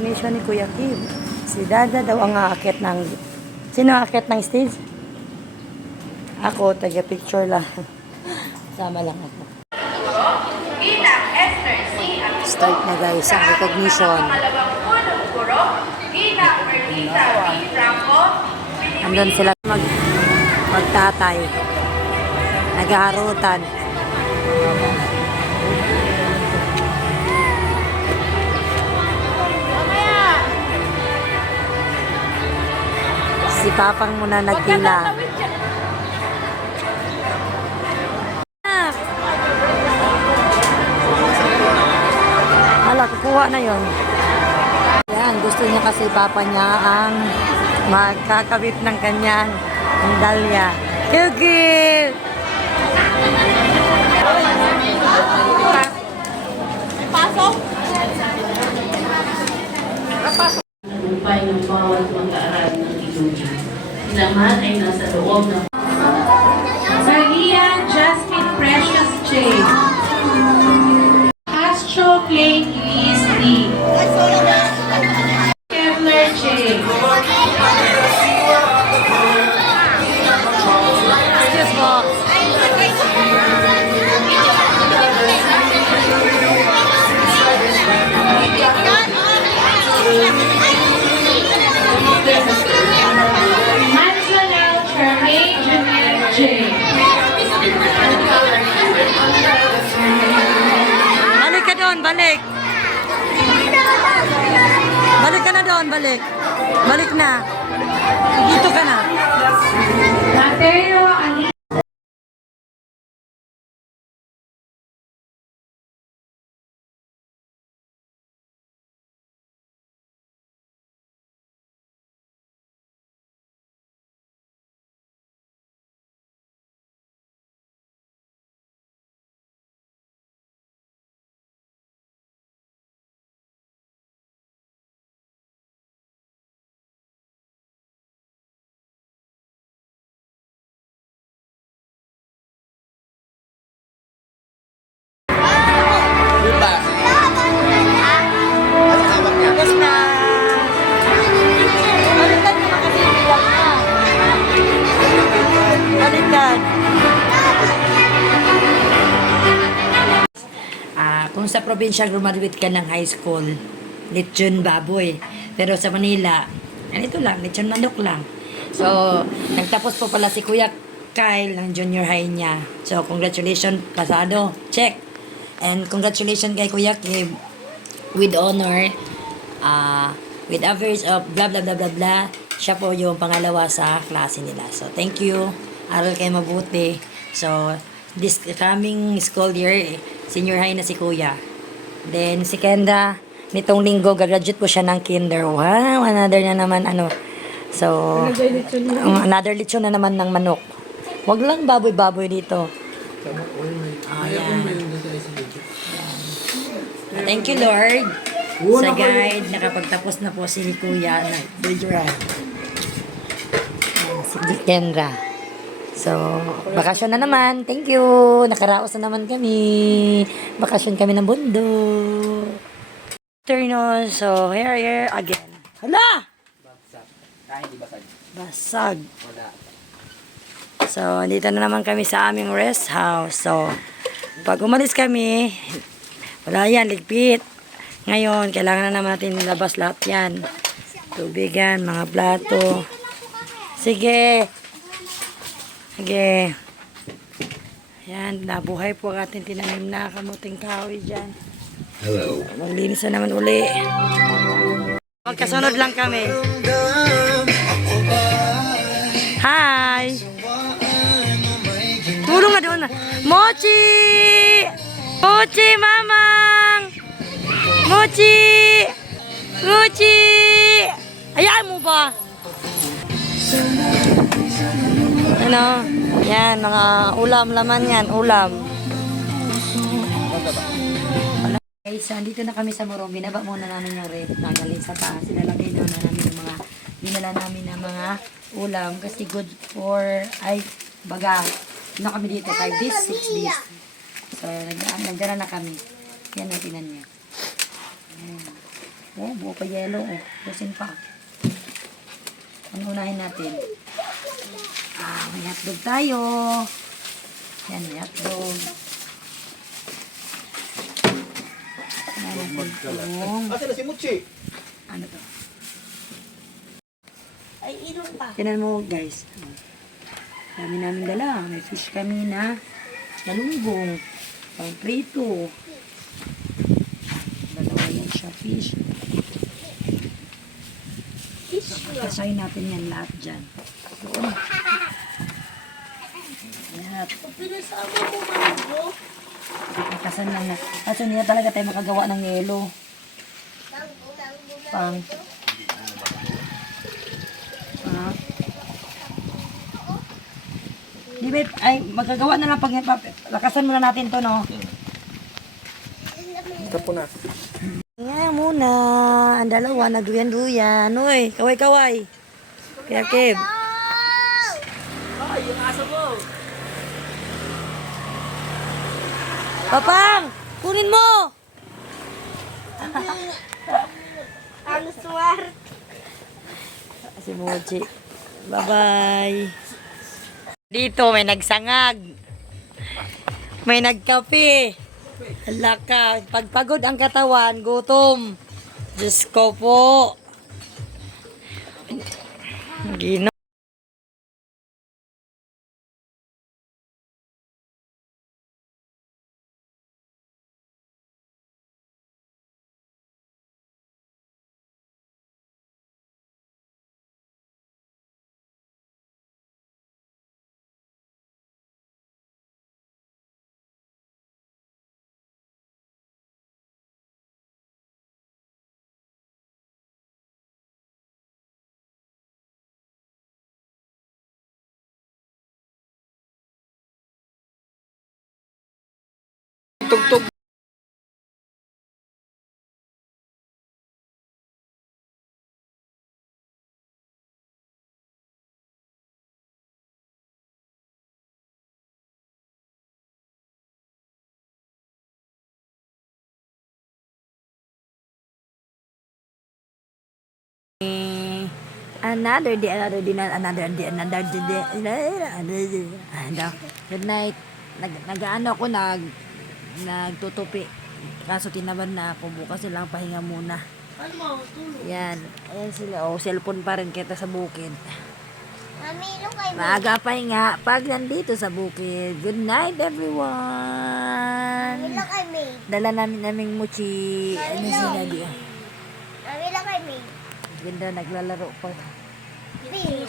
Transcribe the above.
recognition ni Kuya Kim. Si Dada daw ang aakyat ng... Sino aakyat ng stage? Ako, taga-picture lang. Sama lang ako. Start na guys ang recognition. Andun sila magtatay. Naghaharutan. Si Papang muna nagpila. Hala, kukuha na yon. Yan, gusto niya kasi Papa niya ang magkakabit ng kanyang medalya. Kugil! Pasok! Upay ng bawat mag-aaral ng ilugin. Naman ay nasa loob ng Maria Jasmine Precious J. Astro Clay Elise D. Kevlar J. Excuse mo. Manzanel Tremaine Janelle J. Balik ka doon, balik. Balik ka na doon, balik. Balik na. Dito ka na. Mateo Ani. Yes na. Balikan mo kasi bilang na. Balikan. Kung sa probinsya graduate ka ng high school, lechon baboy. Pero sa Manila, ganito lang, lechon manok lang. So, nagtapos po pala si Kuya Kyle ng junior high niya. So, congratulations, pasado. Check. And congratulations kay Kuya Kim with honor, with average of blah blah blah blah blah. Siya po yung pangalawa sa klase nila. So, thank you. Aral kayo mabuti. So, this coming school year, senior high na si Kuya. Then, si Kendra, nitong linggo, gagraduate po siya ng kinder. Wow, another na naman, So, another lechon na naman ng manok. Wag lang baboy-baboy dito. Ayan. Thank you, Lord. Sa guide, nakapagtapos na po si Kuya na Bidra. Si Kendra. So, bakasyon na naman. Thank you. Nakaraos na naman kami. Bakasyon kami ng bundok. Afternoon. So, here again. Hala! Basag. So, dito na naman kami sa aming rest house. So, pag umalis kami, wala yan, ligpit. Ngayon, kailangan na naman natin labas lahat yan. Tubigan, mga plato. Sige. Sige. Yan, nabuhay po ang ating tinanim na kamuting kahoy dyan. Hello. Maglinis na naman uli. Magkasunod lang kami. Hi! Tulong nga doon. Mochi! Mochi, mamang! Mochi! Mochi! Ayaw mo ba? Ano? Yan, mga ulam, laman yan, ulam. Guys, dito na kami sa Morong. Binaba muna namin yung rep. Nagaling sa taas. Sinalagay doon na namin yung mga dinala namin ng mga ulam. Kasi good for, baga. Ano kami dito? 5 days, 6 days. So, nandiyan na kami. Yan, tinan niya. Ayan. Oh, buo pa yelo. Oh. Busin pa. Ano unahin natin? May hotdog tayo. Yan, may hotdog. Asa na si Muchi? Ano to? Ay, ilong pa. Tinan mo guys. Dami namin dala. May fish kami na galunggong. Pang prito. Dalawa yan siya fish. Kasayin natin yan lahat dyan. Doon. Yan. Pinasama mo mango. Kasan lang na. Kaso niya talaga tayo makagawa ng yelo. Pang. Di ba, ay, magagawa na lang pag lakasan muna natin to, no? Tapo na. Yan muna. Ang dalawa, nagduyan-duyan. Uy, kaway-kaway. Kaya, Kev. Ay, yung aso mo. Papang! Kunin mo! Ang swerte. Si Mochi. Bye-bye. Dito, may nagsangag. May nagkape. Hala ka. Pagpagod ang katawan, gutom. Diyos ko po. Gino. Tugtog. Another day, another day, another day, another day, another day. Ano? Good night. Nag-ano ako, nagtutupi. Kaso tinaban na ako. Bukas silang pahinga muna. Ano mo, tulog. Yan. Ayan sila. Oh, cellphone pa rin kita sa bukid. Mami, ilong kay mo. Maaga pahinga pag nandito sa bukid. Good night, everyone. Ilong kay May. Dala namin naming Muchi. Ano sila di? Mami, ilong kay May. Ganda, naglalaro pa. May.